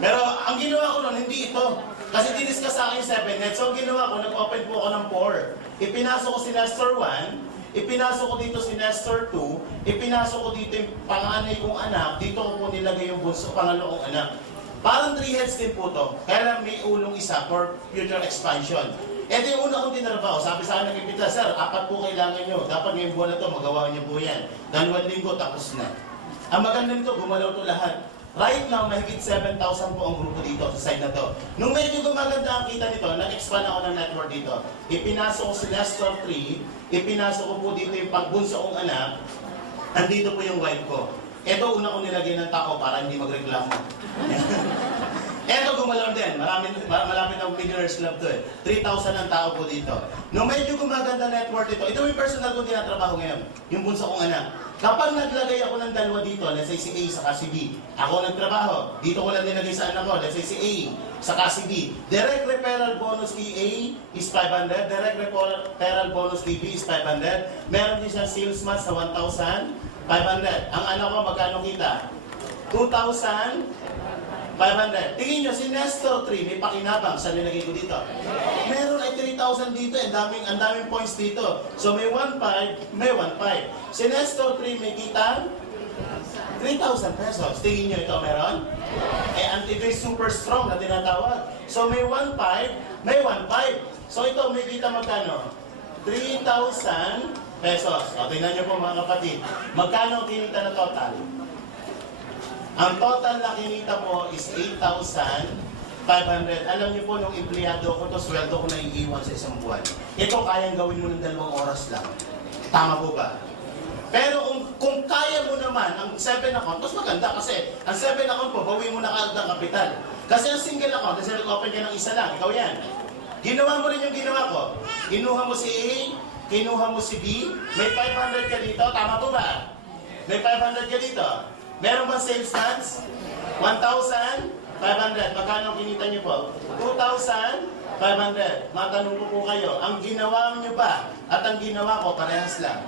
Pero ang ginawa ko nun, hindi ito. Kasi diniscuss sa akin 7 net. So ang ginawa ko, nag-open po ako ng 4. Ipinasok ko si Nestor 1, ipinasok ko dito si Nestor 2, ipinasok ko dito yung panganay kong anak, dito ko po nilagay yung bunso, pangalawang anak. Parang 3 heads din po to. Kaya lang may ulong isa for future expansion. Ito yung una kong tinrabaho. Sabi sa akin ng impita, sir, 4 po kailangan nyo. Dapat ngayong buwan na to, magawa niyo po yan. 2 linggo, tapos na. Ang maganda nito, gumalaw to lahat. Right now, mahigit 7,000 po ang grupo dito sa side na to. Nung medyo gumaganda ang kita nito, nag-expand ako ng network dito. Ipinasok ko si Nestor 3, ipinasok ko po dito yung pagbunso kong anak, andito po yung wife ko. Ito, una ko nilagay ng tao para hindi magreklamo. Eto gumalaw din, malapit ng Millionaires Club to eh. 3,000 ang tao po dito. Nung medyo gumaganda network ito yung personal kong tinatrabaho ngayon, yung bunso kong anak. Kapag naglagay ako ng dalawa dito, let's say si A sa si B, ako nagtrabaho, dito ko lang nilagay sa anak ko, let's say si A sa si B. Direct referral bonus kay A is 500, direct referral bonus kay B is 500, meron din siyang sales match sa 1,500. Ang anak ko, magkano kita? 2,500. Tingin nyo, si Nestor 3, may pakinabang. Saan nilagay ko dito? Meron ay 3,000 dito. Ang daming points dito. So may 1,500, may 1,500. Si Nestor 3, may kita 3,000 pesos. Tingin nyo ito, meron? Ito yung super strong na tinatawag. So may 1,500, may 1,500. So ito, may kita magkano? 3,000 pesos. O, tingnan nyo po mga kapatid. Magkano kinita na total? Ang total na kinita po is 8,500. Alam niyo po, nung empleyado ko to, sweldo ko na iiwan sa isang buwan. Ito, kayang gawin mo ng 2 oras lang. Tama po ba? Pero kung kaya mo naman, ang 7 account, mas maganda kasi ang 7 account po, bawi mo na kaagad ang kapital. Kasi ang single account, kasi nag-open ka ng isa lang, ikaw yan. Ginawa mo rin yung ginawa ko. Kinuha mo si A, kinuha mo si B, may 500 ka dito, tama po ba? May 500 ka dito. Meron ba sales match? 1,500. Magkano kinita niyo po? 2,500. Matanong ko po kayo, ang ginawa niyo ba at ang ginawa ko parehas lang.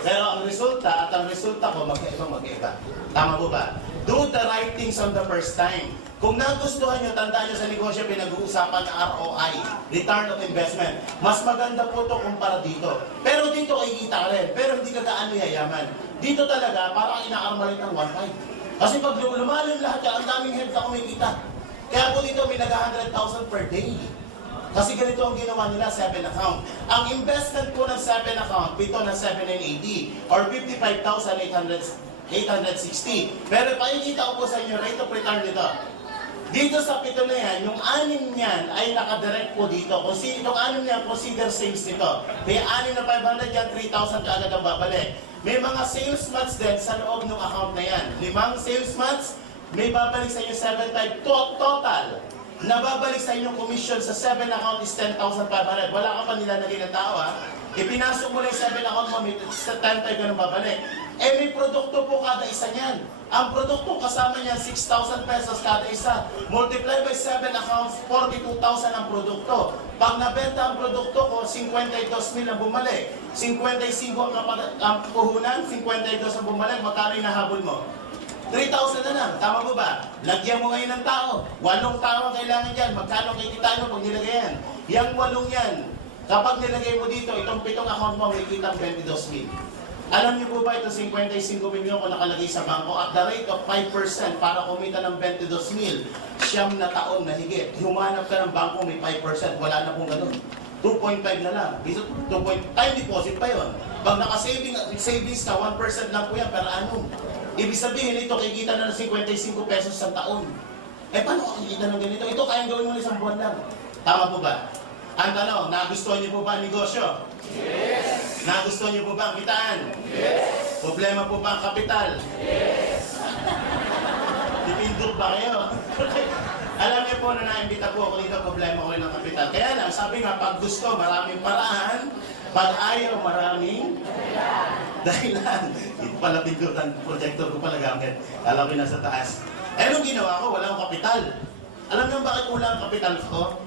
Pero ang resulta at ang resulta ko magkaiba. Tama po ba? Do the right things on the first time. Kung nagustuhan nyo, tandaan nyo sa negosyo, pinag-uusapan ng ROI, Return of Investment. Mas maganda po ito kumpara dito. Pero dito kikita ka rin. Pero hindi ka gaano yayaman. Dito talaga, parang inaarmalin ng 1,500. Kasi pag lumalim lahat yan, ang daming heads na kumikita. Kaya po dito, may nag-100,000 per day. Kasi ganito ang ginawa nila, 7 account. Ang investment po ng 7 account, pito ng 7,980 or 55,860. Pero pakikita ko po sa inyo, rate of return nito. Dito sa pito na yan, yung 6 niyan ay nakadirect po dito. Kung itong 6 niyan, consider sales nito. May 6 na 500 yan, 3,000 kaagad ang babalik. May mga sales match din sa loob ng account na yan. 5 sales match, may babalik sa inyo 7,500 total. Nababalik sa inyong commission sa 7 account is 10,500. Wala ka pa nilalagay ng tao ha. Ipinasok mo lang 7 account mo, may 10,500 ka nang babalik. May produkto po kada isa niyan. Ang produkto kasama niyan 6,000 pesos kada isa. Multiply by 7 accounts, 42,000 ang produkto. Pag nabenta ang produkto ko, 52,000 ang bumalik. 55 ang puhunan, 52 ang bumalik. Magkano yung nahabol mo? 3,000 na lang. Tama mo ba? Lagyan mo ngayon ng tao. 8 tao ang kailangan dyan. Magkano kikitain mo pag nilagay yan? Yang 8 yan. Kapag nilagay mo dito, itong 7 account mo, may kitang 22,000. Alam niyo po ba itong 55 milyon ko nakalagay sa bangko at the rate of 5% para kumita ng 22,000, 9 na taon na higit. Humanap ka ng bangko, may 5%. Wala na pong ganun. 2.5 na lang. Time deposit pa yon. Pag naka-savings ka, 1% lang po yan per annum. Ibig sabihin, ito kikita na ng 55 pesos sa taon. Paano kikita ng ganito? Ito kayang gawin mo ng isang buwan lang. Tama po ba? Ang tanong, nagustuhan niyo po ba ang negosyo? Yes! Nagustuhan niyo po ba ang kitaan? Yes! Problema po ba ang kapital? Yes! Dipindot ba kayo? Alam niyo po na naimbita po ako dito, problema ko rin ang kapital. Kaya lang, sabi nga, pag gusto, maraming paraan. Pag ayaw, maraming dahilan. Ito pala pindutan, projector ko pala gamit. Alam ko nasa taas. Anong ginawa ko? Wala akong kapital. Alam niyo bakit wala ang kapital ko?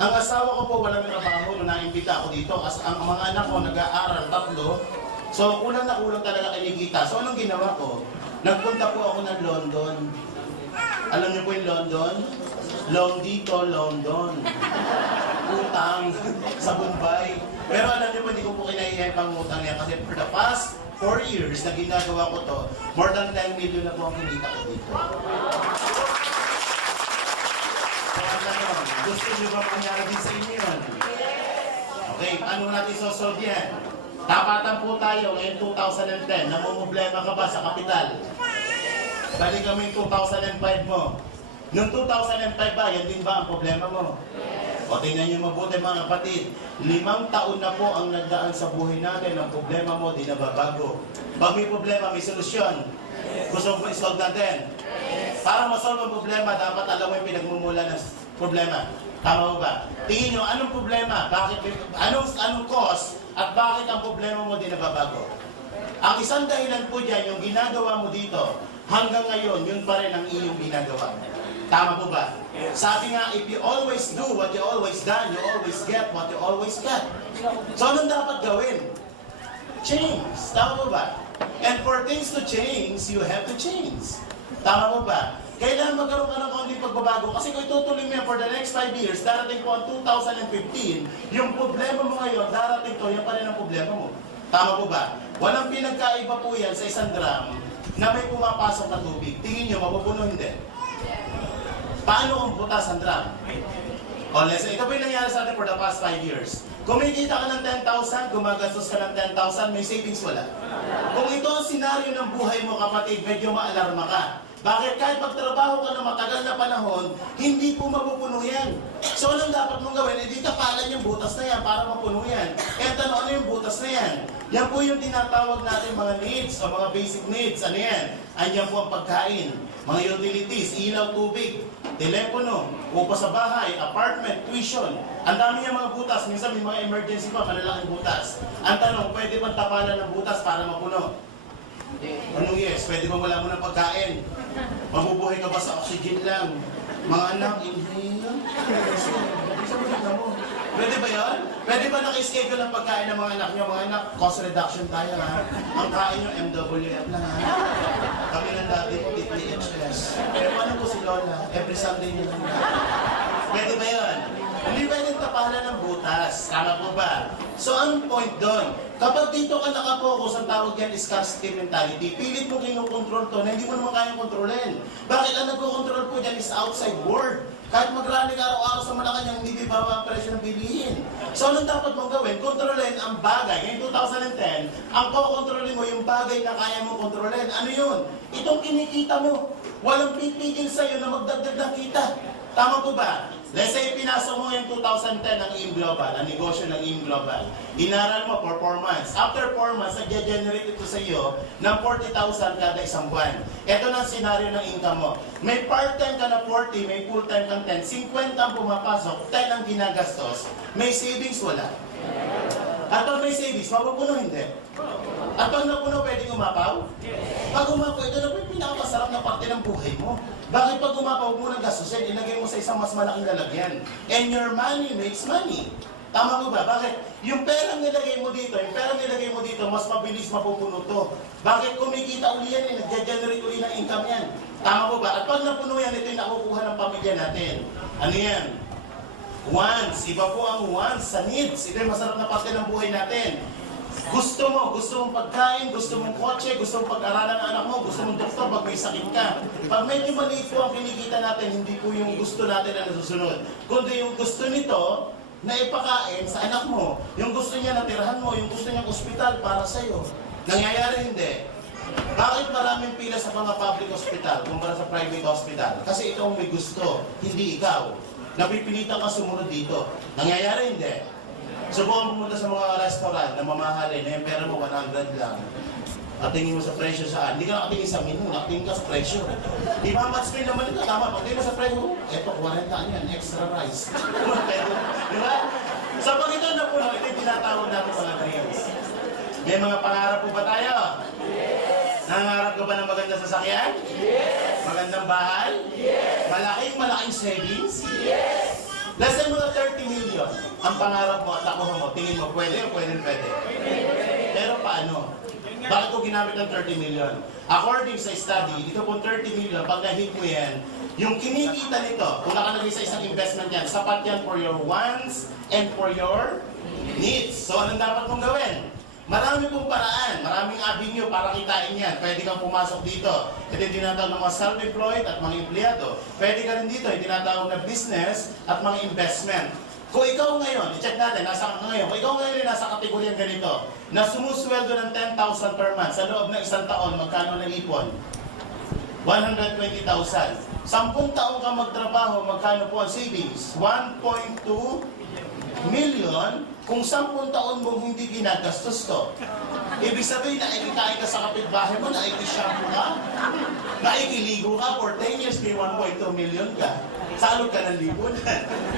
Ang asawa ko po walang trabaho nung naimbita ako dito. As ang mga anak ko nag-aaral, 3. So, kulang na kulang talaga kinikita. So, anong ginawa ko? Nagpunta po ako ng London. Alam niyo po yung London? Loan dito, London. Utang sa Bombay. Pero alam niyo po, hindi ko po kinahihiyan pang utang niya kasi for the past 4 years na ginagawa ko to, more than 10 million na po ang kinita ko dito. So, gusto niyo ba mangyari din sa inyo yun? Okay, paano natin sosolve yan? Tapatan po tayo ngayon 2010, namumblema ka ba sa kapital? Balik kami yung 2005 mo. Noong 2005 ba, yan din ba ang problema mo? O tingnan niyo mabuti mga kapatid, 5 taon na po ang nagdaan sa buhay natin, ang problema mo di nababago. Pag may problema, may solusyon. Gusto mo isolve natin? Para masolve ang problema, dapat alam mo yung pinagmumula ng problema. Tama mo ba? Tingin nyo, anong problema? Anong cause? At bakit ang problema mo di nababago? Ang isang dahilan po dyan, yung ginagawa mo dito, hanggang ngayon, yun pa rin ang iyong ginagawa. Tama po ba? Sabi nga, if you always do what you always done, you always get what you always get. So, anong dapat gawin? Change. Tama po ba? And for things to change, you have to change. Tama po ba? Kailangan magkaroon ka ng konting pagbabago kasi kung itutuloy mo yan for the next 5 years, darating po ang 2015, yung problema mo ngayon, darating to, yan pa rin ang problema mo. Tama po ba? Walang pinagkaiba po yan sa isang drum na may pumapasok na tubig. Tingin nyo, mapupuno hindi. Paano kung butas ang drum? O, listen, ito po yung nangyari sa atin for the past 5 years. Kumikita ka ng 10,000, gumagastos ka ng 10,000, may savings wala. Kung ito ang senaryo ng buhay mo, kapatid, medyo maalarma ka. Bakit? Kahit magtrabaho ka na matagal na panahon, hindi po mapupuno yan. So, anong dapat mong gawin? Di tapalan yung butas na yan para mapuno yan. Kaya tanong, ano yung butas na yan? Yan po yung tinatawag natin mga needs o mga basic needs. Ano yan? Andiyan po ang pagkain, mga utilities, ilaw, tubig, telepono, upa sa bahay, apartment, tuition. Ang dami niya mga butas. Minsan may mga emergency pa, malalaking butas. Ang tanong, pwede bang tapalan ng butas para mapuno? Anong yes? Pwede ba wala mo ng pagkain? Mabubuhay ka ba sa oxygen lang? Mga anak, inhale. Pwede ba yun? Pwede ba naki-schedule ang pagkain ng mga anak nyo? Mga anak, cost reduction tayo ha. Ang kain nyo, MWF lang ha. Kami ng dati po, TPHS. Pero ano po si Lola? Every Sunday nyo lang. Pwede ba yun? Hindi pwedeng tapalan ng butas. Tama po ba? So, ang point doon, kapag dito ka nakapokus, ang tawag yan is scarcity mentality, pilit mo kinukontrol to na hindi mo naman kayang kontrolin. Bakit ang nagkocontrol po dyan is outside world? Kahit mag-rally ka araw-araw sa Malacanang, hindi bibaba ang presyo ng bilihin. So, anong dapat mong gawin? Kontrolin ang bagay. Ngayon 2010, ang kukontrolin mo yung bagay na kaya mong kontrolin. Ano yun? Itong kinikita mo. Walang pipigil sa'yo na magdagdag ng kita. Tama po ba? Let's say, pinasok mo yung 2010 ng IM Global, ang negosyo ng IM Global. Inaral mo for 4 months. After 4 months, nag-generate ito sa iyo ng 40,000 kada isang buwan. Ito na ang senaryo ng income mo. May part-time ka na 40, may full-time kang 10. 50 ang pumapasok, 10 ang ginagastos. May savings, wala. At pag may savings, mapupuno hindi. At pag napuno, pwedeng umapaw? Pag umapaw, ito na po yung pinakamasarap na parte ng buhay mo. Bakit pag umapaw mo ng gastusin, ilagay mo sa isang mas malaking lalagyan? And your money makes money. Tama mo ba? Bakit? Yung perang nilagay mo dito, mas mabilis mapupuno to. Bakit kumikita uli yan, nag-generate uli ng income yan? Tama mo ba? At pag napuno yan, ito yung nakukuha ng pamilya natin. Ano yan? Wants. Iba po ang wants sa needs. Ito yung masarap na parte ng buhay natin. Gusto mong pagkain, gusto mong kotse, gusto mong pag-aralan ng anak mo, gusto mong doktor pag may sakit ka. Pag medyo maliit po ang kinikita natin, hindi po yung gusto natin na nasusunod. Kundi yung gusto nito, na ipakain sa anak mo. Yung gusto niya na tirahan mo, yung gusto niya ospital para sa'yo. Nangyayari hindi. Bakit maraming pila sa mga public hospital kumpara sa private hospital? Kasi ito ang may gusto, hindi ikaw. Napipilitan ka sumunod dito. Nangyayari hindi. Subukan pumunta sa mga restaurant na mamahalin, na yung pera mo 100 lang. At tingin mo sa presyo saan? Hindi ka nakatingin sa menu, nakatingin ka sa presyo. Di ba, match meal naman ito, tama. Pag tingin mo sa presyo, eto, 40 yan, extra rice. Di ba? Sa pag ito na puno, ito yung tinatawag natin mga dreams. May mga pangarap po ba tayo? Yes! Nangarap ka ba ng magandang sasakyan? Yes! Magandang bahay? Yes! Malaking savings? Yes! Less than mga 30 million ang pangarap mo at nakuha mo. Tingin mo, pwede o pwede? Pero paano? Bakit ko ginamit ng 30 million? According sa study, dito po 30 million, pag na-hit mo yan, yung kinikita nito, kung nakalagay sa isang investment yan, sapat yan for your wants and for your needs. So, anong dapat mong gawin? Marami pong paraan, maraming avenue para kitain yan. Pwede kang pumasok dito. Ito yung tinatawag ng mga self-employed at mga empleyado. Pwede ka rin dito, yung tinatawag na business at mga investment. Kung ikaw ngayon, i-check natin, kung ikaw ngayon ay nasa kategoryang ganito, na sumusweldo ng 10,000 per month, sa loob ng isang taon, magkano na ipon? 120,000. 10 taon ka magtrabaho, magkano po ang savings? 1.2 million. Kung 10 taon mo hindi ginagastos to, ibig sabihin na ikikain ka sa kapitbahay mo, naikishampoo ka, naikiligo ka, for 10 years may 1.2 million ka. Salot ka ng libon.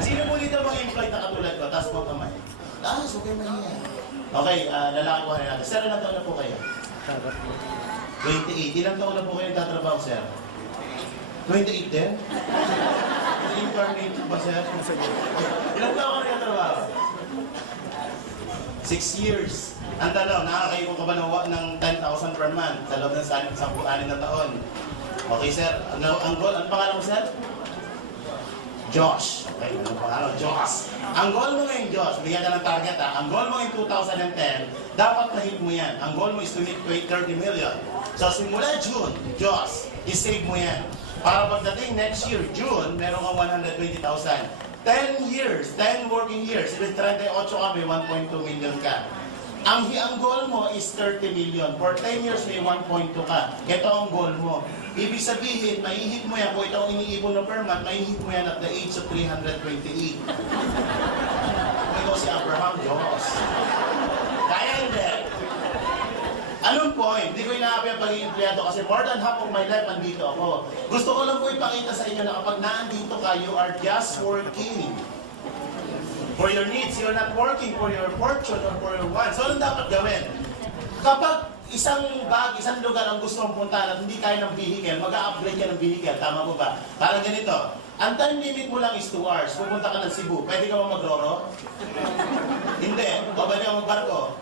Sino mo dito mga employed na katulad ko? Taas mo kamay. Taas, huwag kayo mahiya. Okay, lalaki ko rin natin. Sir, ilang taon na po kayo? 28. Ilang taon na po kayo nagtatrabaho, sir? 28 din? Incarnate ba, sir? Ilang taon ka nagtatrabaho? 6 years. Ang tanong, nakakayo ka ba ng 10,000 per month sa loob ng 10 na taon? Okay, sir. Ang goal, ang pangalan mo, sir? Josh. Okay, anong pangalan? Josh. Ang goal mo ngayon, Josh, bigyan ka ng target ha. Ang goal mo ngayon 2010, dapat na-hit mo yan. Ang goal mo is to hit 30 million. So simula June, Josh, i-save mo yan. Para pagdating next year, June, meron kang 120,000. 10 years, 10 working years, ibig 38 ka, may 1.2 million ka. Ang goal mo is 30 million. For 10 years, may 1.2 ka. Ito ang goal mo. Ibig sabihin, mahihit mo yan. Kung ito ang iniipon ng per month, mahihit mo yan at the age of 328. Ito si Abraham, Diyos. Kaya hindi. Anong point? Hindi ko inaapi ang pagiging empleyado kasi more than half of my life andito ako. Gusto ko lang po ipakita sa inyo na kapag naandito ka, you are just working. For your needs, you're not working for your fortune or for your wants. So, anong dapat gawin? Kapag isang lugar ang gusto mong puntahan at hindi kaya ng vehicle, mag-a-upgrade ka ng vehicle. Tama po ba? Parang ganito. Ang time limit mo lang is 2 hours. Pupunta ka ng Cebu. Pwede ka ba magroro? Hindi. O pwede ka magbarko?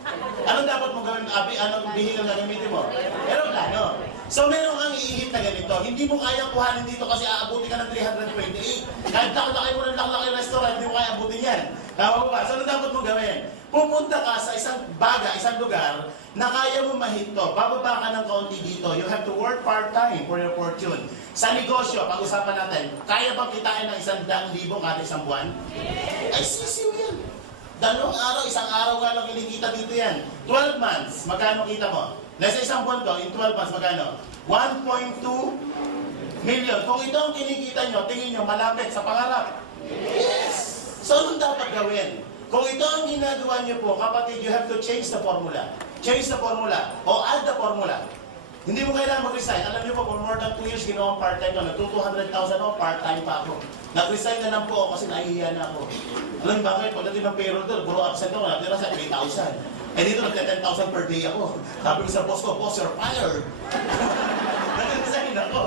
Anong dapat mo gawin? Anong vehicle na gamitin mo? Aeroplano. So meron kang iihit na ganito. Hindi mo kaya kuhanin dito kasi aabuti ka ng 328. Kahit laki-laki mo ng laki-laki restaurant, hindi mo kaya abutin yan. Tama ba? So ano dapat mo gawin? Pupunta ka sa isang isang lugar na kaya mo mahito. Bababa ka ng kaunti dito. You have to work part-time for your fortune. Sa negosyo, pag-usapan natin, kaya bang kitain ng 100,000 kada isang buwan? Ay, sisiw yan. 2 araw, 1 araw nga lang kinikita dito yan. 12 months, magkano kita mo? Nasa isang buwan to, in 12 months, magkano? 1.2 million. Kung ito ang kinikita nyo, tingin nyo, malapit sa pangarap. Yes! So, anong dapat gawin? Kung ito ang ginagawa nyo po, kapatid, you have to change the formula. Change the formula. O add the formula. Hindi mo kailangan mag-resign. Alam niyo po, for more than 2 years, ginawang part-time ko. Nag 200,000 ako, part-time pa ako. Nag-resign na lang po ako kasi nahihiya na ako. Alam niyo bakit? Pagdating ng payroll doon, puro absent ako, natira sa 3,000. Eh dito, nag-10,000 per day ako. Sabi ko sa boss ko, boss, you're fired. Nag-resign ako.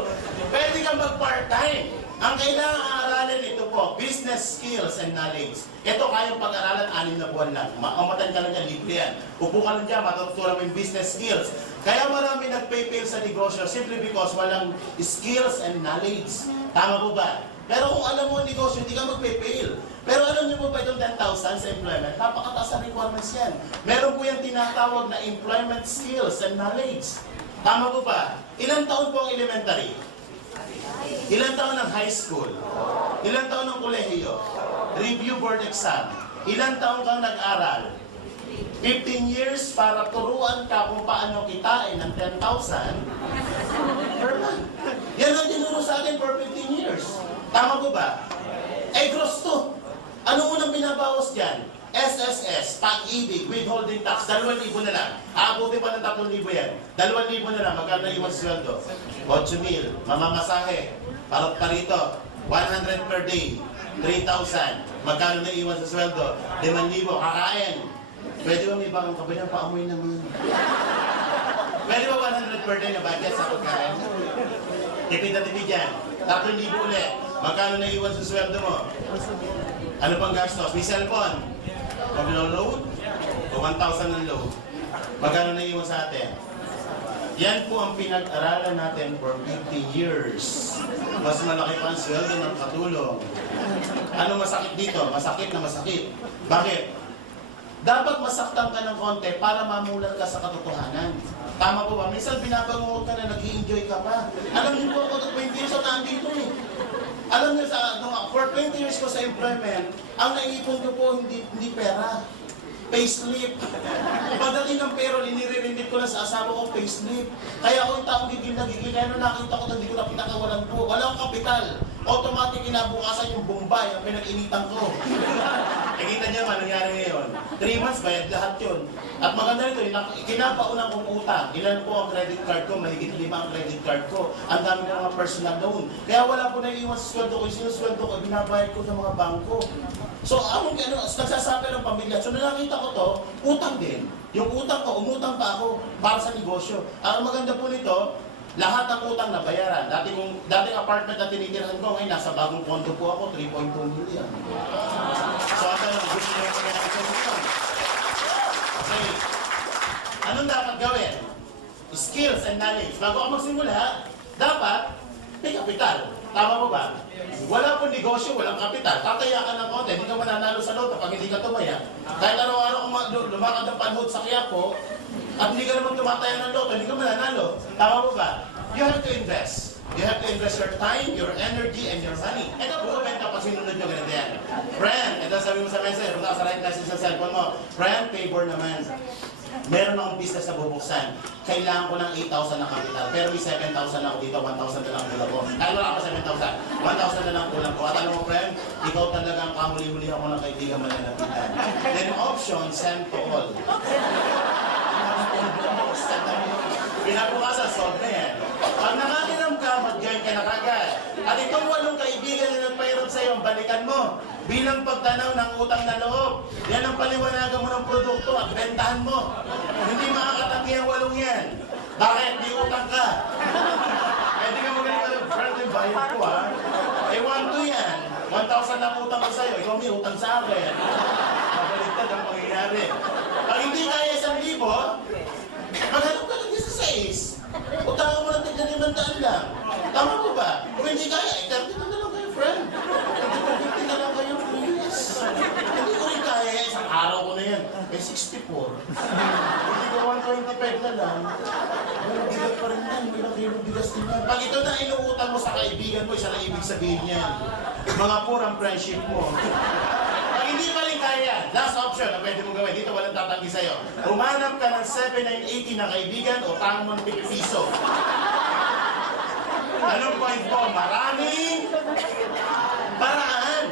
Pwede kang mag-part-time. Ang kailangan aralin ito po, business skills and knowledge. Ito kayang pag-aralan 6 na buwan lang. Makamatan ka lang yan, libre yan. Upo ka lang dyan, matutunan mo yung business skills. Kaya marami nag-pay-fail sa negosyo simply because walang skills and knowledge. Tama po ba? Pero kung alam mo ang negosyo, hindi ka mag-pay-fail. Pero alam niyo po ba itong 10,000 sa employment? Napakataas ang requirements yan. Meron po yung tinatawag na employment skills and knowledge. Tama po ba? Ilang taon po ang elementary? Ilang taon ng high school? Ilang taon ng kolehiyo? Review board exam. Ilang taon kang nag-aral? 15 years para turuan ka kung paano kitain ng 10,000 per month. Yan ang tinuro sa atin for 15 years. Tama po ba? Eh, gross to. Ano unang binabawas dyan? SSS, pag-ibig, withholding tax, 2,000 na lang. Aabuti pa ng 3,000 yan. 2,000 na lang, magkano iwan sweldo? 8,000. Mamamasahe, parot pa rito, 100 per day, 3,000. Magkano na iwan sa sweldo? 5,000, kakain. Pwede ba may bagong kabayan? Paamoy naman. Pwede ba 100 per day na budget sa pagkain? Tipid na tipid yan. 3,000 ulit. Magkano na iwan sa sweldo mo? Ano pang gastos? May cellphone. Pag load, 1,000 ang load. Magkano naiwan sa atin? Yan po ang pinag-aralan natin for 50 years. Mas malaki pa ang sweldo ng katulong. Ano masakit dito? Masakit na masakit. Bakit? Dapat masaktan ka ng konti para mamulat ka sa katotohanan. Tama po ba? Minsan binabangungot ka na nag-i-enjoy ka pa. Alam niyo po ako, 20 years ako nandito eh. Alam niyo, for 20 years ko sa employment, ang naipon ko po hindi pera. Payslip. Pagdating ng payroll, inire-remit ko na sa asawa ko, payslip. Kaya ako yung taong gigil na gigil. Kaya nung nakita ko, hindi ko na pinakawalan po. Walang kapital. Automatic kinabukasan yung Bombay, ang pinag-initan ko. Nakita niyo naman, nangyari ngayon. 3 months, bayad lahat yun. At maganda nito, kinapaunang kong utang. Ilan po ang credit card ko? Mahigit 5 ang credit card ko. Ang dami ng mga personal loan. Kaya wala po naiiwan sa sweldo ko. Yung sinusweldo ko, binabayad ko sa mga bangko. So, nagsasabi ng pamilya. So, nakita ko to, utang din. Yung utang ko, umutang pa ako para sa negosyo. Ang maganda po nito, lahat ng utang na bayaran. Dating apartment na tinitirahan ko, ngayon nasa bagong condo po ako, 3.2 million. So, ang tanong, gusto nyo yung mangyari sa inyo? Okay. Anong dapat gawin? Skills and knowledge. Bago ako magsimula, dapat may kapital. Tama po ba? Wala po negosyo, walang kapital. Tataya ka ng konti, hindi ka mananalo sa loto pag hindi ka tumaya. Kahit araw-araw kung lumakad ng panhod sa Quiapo, at hindi ka naman tumataya ng loto, hindi ka mananalo. Tama po ba? You have to invest. You have to invest your time, your energy, and your money. Ito po komenta pag sinunod nyo ganito yan. Friend, ito sabi mo sa message, punta ka sa right message sa cellphone mo. Friend, favor naman. Meron akong business na bubuksan. Kailangan ko ng 8,000 na kapital. Pero may 7,000 na ako dito, 1,000 na lang kulang ko. Kaya wala ako 7,000. 1,000 na lang kulang ko. At alam mo, friend, ikaw talaga ang kamuli-huli ako ng kaibigan malalapitan. Then option, send to all. Pinabukasan, solve na yan. Pag nakakiram ka, mag-join ka na kagad. At itong 8 kaibigan na nagpahirap sa'yo, balikan mo. Bilang pagtanaw ng utang na loob. Yan ang paliwanagan mo ng produkto at bentahan mo. Hindi makakatanggi ang 8 yan. Bakit? Di utang ka. Hindi ka magaling ka ng friend, yung bayad ko ha. Eh 1,2 yan. 1,000 na utang ko sa'yo. Ikaw may utang sa akin. Mabaliktad ang pangyayari. Pag hindi kaya 1,000, maghanap ka ng 16. Utangan mo ng tignan 500 lang. Tama po ba? Kung hindi kaya, 30 na lang kayo, friend. 50 na lang kayo, please. Hindi ko rin kaya, isang araw ko na yan. Eh, 64. Hindi ko 125 na lang. May bigat pa rin yan. May nakilong bigas din yan. Pag ito na inuutang mo sa kaibigan mo, isa na ibig sabihin yan. Mga purang friendship mo. Pag hindi pa rin kaya, last option na pwede mong gawin. Dito walang tatanggi sa'yo. Humanap ka ng 7980 na kaibigan o tangan mo ng piso. Anong point po? Maraming paraan.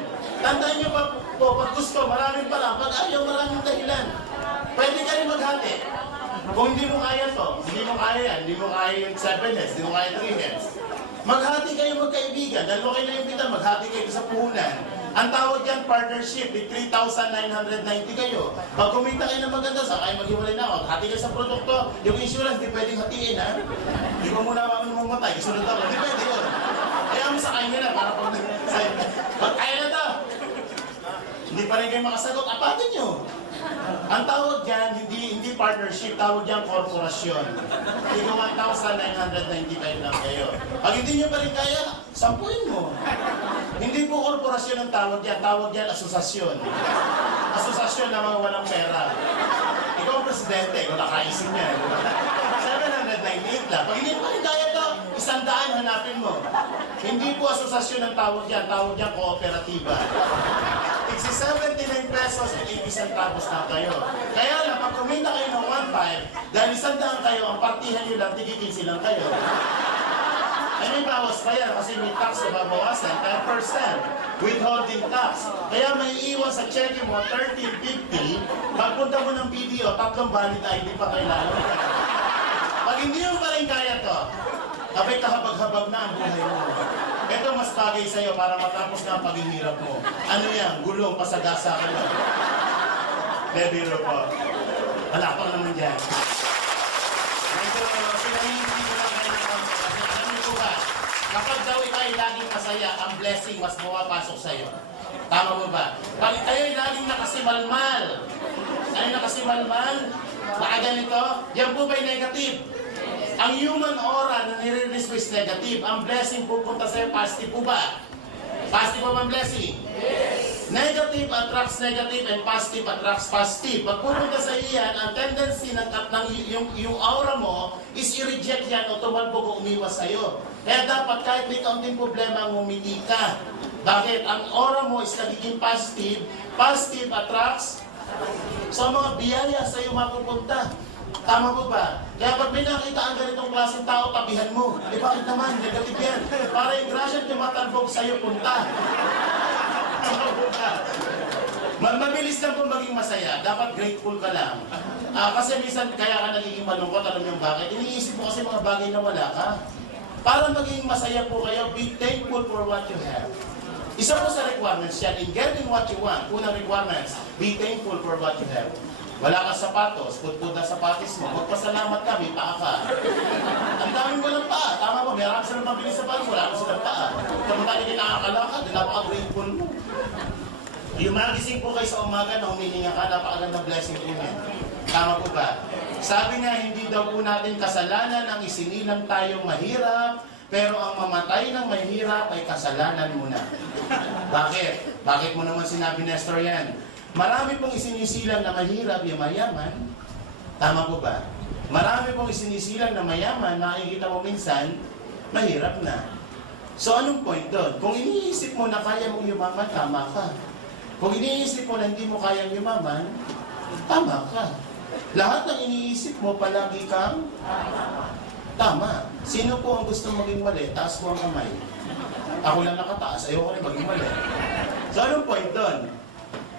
Tandaan nyo pa po, pag gusto, maraming paraan. Pag ayaw, maraming dahilan. Pwede ka rin maghati. Kung hindi mo kaya to, hindi mo kaya yan, hindi mo kaya yung 7 heads, hindi mo kaya 3 heads. Maghati kayo magkaibigan. Dalawa kayo na impitan, maghati kayo sa puhunan. Ang tawag yan, partnership, with 3,990 kayo. Pag kumita kayo ng maganda, sa kayo maghiwalay na ako. Hati kayo sa produkto, yung insurance, di pwedeng hatiin, ha? Di ko muna ako mamatay, isunod ako. Di pwede yun. Kaya mo sa kayo nila, para pag kaya na to. Hindi pa rin kayo makasagot, apatin nyo. Ang tawag dyan, hindi partnership, tawag dyan korporasyon. Hindi ko 1,995 lang kayo. Pag hindi nyo pa rin kaya, sampuin mo. Hindi po korporasyon ang tawag dyan asosasyon. Asosasyon na mga walang pera. Ikaw ang presidente, kung nakaisip niya. 798 lang. Pag hindi pa rin kaya to, 100 hanapin mo. Hindi po asosasyon ang tawag dyan kooperatiba. Tigsi 79 pesos at 80 centavos na kayo. Kaya lang, pag kumita kayo ng 1.5, dahil 100 kayo, ang partihan nyo lang, tigigil lang kayo. Ay may bawas pa yan kasi may tax na babawasan, 10%. Withholding tax. Kaya may iwan sa cheque mo, 13.50. Pagpunta mo ng BDO, 3 valid ID pa kailangan. Pag hindi mo pa rin kaya to, abay kahabag-habag na ang buhay mo. Ito mas bagay sa'yo para matapos na ang paghihirap mo. Ano yan? Gulong, pasagasa ka lang. Bebiro po. Wala pa naman dyan. Medyo pinahihindi ko lang kayo ng konti. Alam niyo po ba? Kapag daw ikaw'y laging masaya, ang blessing mas mawapasok sa'yo. Tama mo ba? Pag kayo'y laging nakasimalmal, ano nakasimalmal? Baka ganito, yan po ba'y negative? Ang human aura na nire-release mo is negative. Ang blessing pupunta sa'yo, positive po ba? Positive po ba ang blessing? Negative attracts negative and positive attracts positive. Pag pupunta sa iyan, ang tendency ng yung aura mo is i-reject yan o tumalbog o umiwas sa'yo. Kaya dapat kahit may kaunting problema, ngumiti ka. Bakit? Ang aura mo is nagiging positive. Positive attracts. So mga biyaya sa'yo mapupunta. Tama po ba? Kaya pag may nakita ang ganitong klaseng tao, tabihan mo. Eh bakit naman? Negative yan. Para yung grasya tumatalbog sa'yo, punta. Mabilis lang po maging masaya. Dapat grateful ka lang. Kasi minsan kaya ka nagiging malungkot. Alam niyo bakit? Iniisip mo kasi mga bagay na wala ka. Para maging masaya po kayo, be thankful for what you have. Isa po sa requirements yan. In getting what you want, unang requirements, be thankful for what you have. Wala kang sapatos, putput na sapatos mo, magpasalamat ka, may paa ka. Ang dami mo ng paa, tama ba? Meron silang mabilis sa sapatos, wala kang silang paa. Kapag hindi nakakalakad, napaka-grateful mo. Yung magising po kayo sa umaga na humihinga ka, napakagandang blessing po niya. Tama po ba? Sabi nga, hindi daw po natin kasalanan ang isinilang tayong mahirap, pero ang mamatay ng mahirap ay kasalanan mo na. Bakit? Bakit mo naman sinabi, Nestor, yan? Marami pong isinisilang na mahirap yung mayaman. Tama po ba? Marami pong isinisilang na mayaman, nakikita mo minsan, mahirap na. So anong point doon? Kung iniisip mo na kaya mong yumaman, tama ka. Kung iniisip mo na hindi mo kayang yumaman, tama ka. Lahat ng iniisip mo, palagi kang tama. Sino po ang gusto maging mali? Taas po ang kamay. Ako lang nakataas, ayoko rin maging mali. So anong point doon?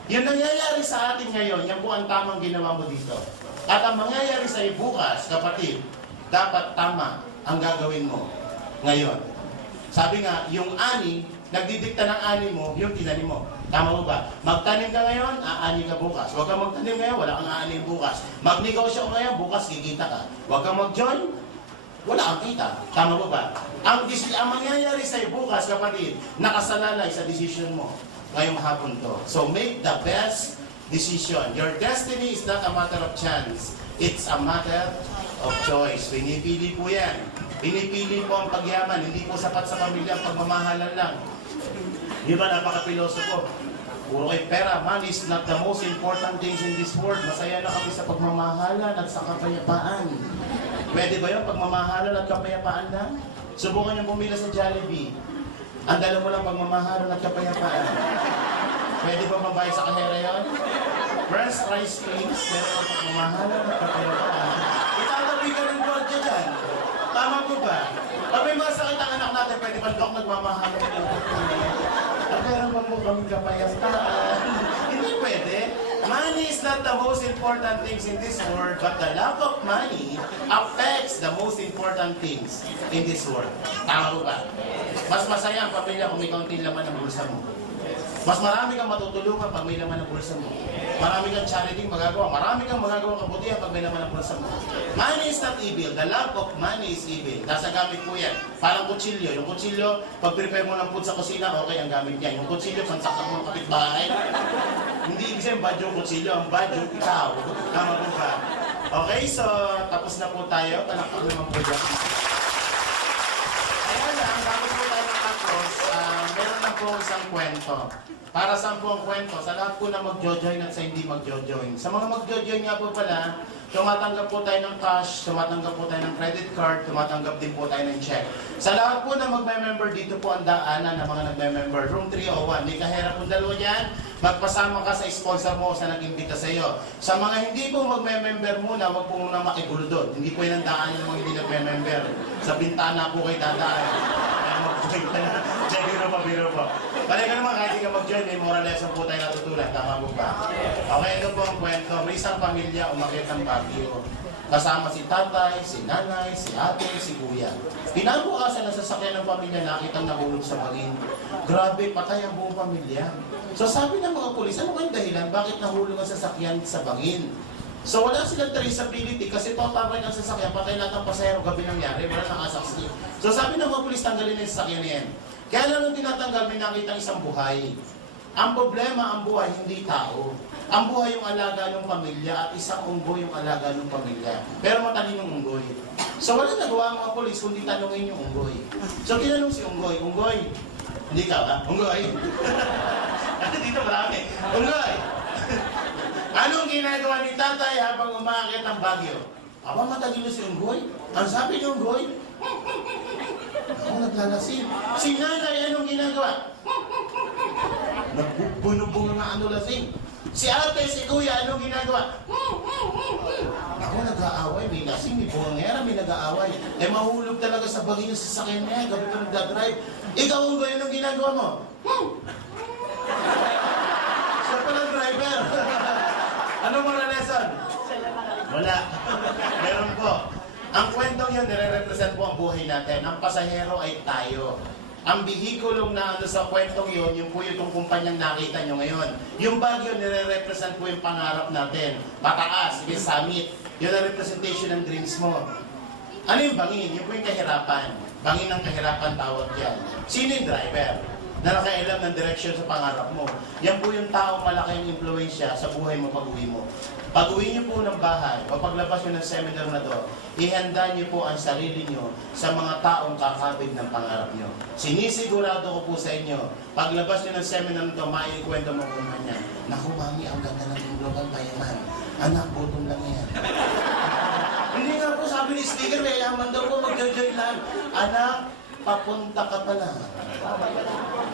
Yung nangyayari sa atin ngayon, yan po ang tamang ginawa mo dito. At ang mangyayari sa iyo bukas, kapatid, dapat tama ang gagawin mo ngayon. Sabi nga, yung ani, nagdidikta ng ani mo, yung tinanim mo. Tama mo ba? Magtanim ka ngayon, aani ka bukas. Huwag kang magtanim ngayon, wala kang aanin bukas. Magnegosyo ngayon, bukas kikita ka. Huwag kang mag-join, wala kang kita. Tama mo ba? Ang mangyayari sa iyo bukas, kapatid, nakasalalay sa decision mo ngayong hapon to. So make the best decision. Your destiny is not a matter of chance. It's a matter of choice. Pinipili po yan. Pinipili po ang pagyaman. Hindi po sapat sa pamilya ang pagmamahalan lang. Di ba napaka-pilosopo? Puro kay pera. Money is not the most important things in this world. Masaya na kami sa pagmamahalan at sa kapayapaan. Pwede ba yun? Pagmamahalan at kapayapaan lang? Subukan niyo pumila sa Jollibee. Ang dala mo lang pagmamahalan at kapayapaan. Pwede ba mabayad sa kahera yun? French fries, please. Pero ang pagmamahalan at kapayapaan. Itatabi ka ng gwardiya dyan. Tama po ba? Pag may masakit ang anak natin, pwede ba dok nagmamahalan at kapayapaan? At meron ba po kami kapayapaan? Hindi pwede. Money is not the most important things in this world, but the lack of money affects the most important things in this world. Tama po ba? Mas masaya ang pamilya kung may kaunting laman ng bulsa mo. Mas marami kang matutulungan pag may laman ng bulsa mo. Marami kang charity magagawa. Marami kang magagawa kabutihan pag may laman ng bulsa mo. Money is not evil. The lack of money is evil. Nasa gamit mo yan. Parang kutsilyo. Yung kutsilyo, pag prepare mo ng food sa kusina, okay ang gamit niya. Yung kutsilyo, pansaksak mo ng kapitbahay. Hindi ibig sabihin bad yung kutsilyo. Ang bad yung ikaw. Tama po ba? Okay, so tapos na po tayo. Palakpak naman po dyan. Ayan lang, bago po tayo matapos, meron lang po isang kwento. Para saan po ang kwento? Sa lahat po na mag-jojoin at sa hindi mag-jojoin. Sa mga mag-jojoin nga po pala, tumatanggap po tayo ng cash, tumatanggap po tayo ng credit card, tumatanggap din po tayo ng check. Sa lahat po na magme-member, dito po ang daanan ng mga nagme-member. Room 301. May kahera po dalawa yan. Magpasama ka sa sponsor mo sa nag-imbita sa iyo. Sa mga hindi po magme-member muna, wag po muna makigulo doon. Hindi po yan ang daanan ng mga hindi nagme-member. Sa bintana po kayo dadaan. Kaya mag-join ka na. Biro po. Kaya ka naman, kahit hindi ka mag-join, may moral lesson po tayo natutunan. Tama po ba? Okay, ito po ang kwento. May isang pamilya umakyat ng Baguio. Kasama si tatay, si nanay, si ate, si kuya. Pinabukasan ng sasakyan ng pamilya, nakitang nahulog sa bangin. Grabe, patay ang buong pamilya. So sabi ng mga pulis, ano kayong dahilan? Bakit nahulog ang sasakyan sa bangin? So wala silang traceability kasi total rin ang sasakyan, patay lahat ng pasahero, gabi nangyari, wala nang asaksi. So sabi ng mga pulis, tanggalin na yung sasakyan na yan. Kaya lang nung tinatanggal, may nakita isang buhay. Ang problema, ang buhay, hindi tao. Ang buhay yung alaga ng pamilya at isang unggoy yung alaga ng pamilya. Pero matalinong unggoy. So wala nagawa ang mga polis kundi tanungin yung unggoy. So tinanong si unggoy, unggoy, hindi ka ba? Unggoy? Dito marami. Unggoy! Anong ginagawa ni tatay habang umaakit ng Baguio? Aba, matalino si unggoy. Ang sabi ni unggoy, ako naglalasing. Si nanay, anong ginagawa? Nagbubunubong nga ano lasing. Si ate, si kuya, anong ginagawa? Ako nag-aaway, may lasing, may buhangera, may nag-aaway. Eh mahulog talaga sa bagay yung sasakyan niya, gabi ko nagdadrive. Ikaw, unggoy, anong ginagawa mo? Siya pala ang driver. Anong moral lesson? Wala. Meron po. Ang kwentong yun, nire-represent po ang buhay natin. Ang pasahero ay tayo. Ang bihikulong na ano sa kwentong yun, yung po yung kumpanyang nakita nyo ngayon. Yung Baguio, nire-represent po yung pangarap natin. Pataas, yung summit. Yun ang representation ng dreams mo. Ano yung bangin? Yung po yung kahirapan. Bangin ng kahirapan tawag yan. Sino yung driver? Na nakailam ng direksyon sa pangarap mo. Yan po yung taong malaki ang impluensya sa buhay mo pag-uwi mo. Pag-uwi niyo po ng bahay, o paglabas niyo ng seminar na to, ihanda niyo po ang sarili niyo sa mga taong kakabig ng pangarap niyo. Sinisigurado ko po sa inyo, paglabas niyo ng seminar na to, maikwento mo po naman yan. Naku, mami, ang ganda ng global payaman. Anak, gutom lang yan. Hindi nga po, sabi ni speaker, may yaman daw po, mag-joy lang. Anak, papunta ka pala.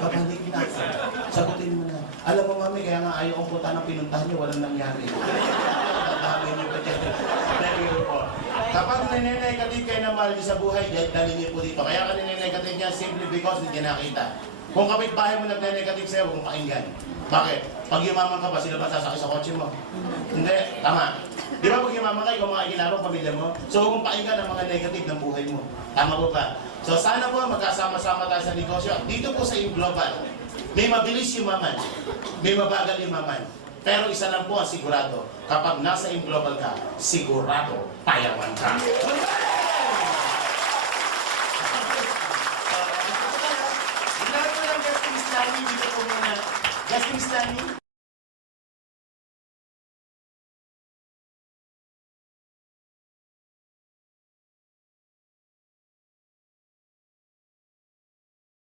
Babalik na. Sagutin mo na. Alam mo, mami, kaya nga ayaw kong punta ng pinuntahan niyo, walang nangyari. Tatawin niyo pa dyan. Pero po, kapag nanenegatives kayo na mahal niyo sa buhay, dali niyo po dito. Kaya ka nanenegatives niya simply because hindi niya nakita. Kung kapitbahay mo nagnenegatives sa'yo, huwag mong pakinggan. Bakit? Pag yumaman ka ba, sila ba sasakay sa kotse mo? Hindi. Tama. Di ba pag yumaman ka, ikaw mga ginawang pamilya mo? So huwag mong pakinggan ang mga negative ng buhay mo. Tama po ba? So sana po magkasama-sama tayo sa negosyo. Dito po sa yung global, may mabilis yumaman, may mabagal yumaman. Pero isa lang po ang sigurado, kapag nasa yung global ka, sigurado payaman ka. Ginagawa ko lang guesting standing dito po muna. Guesting standing.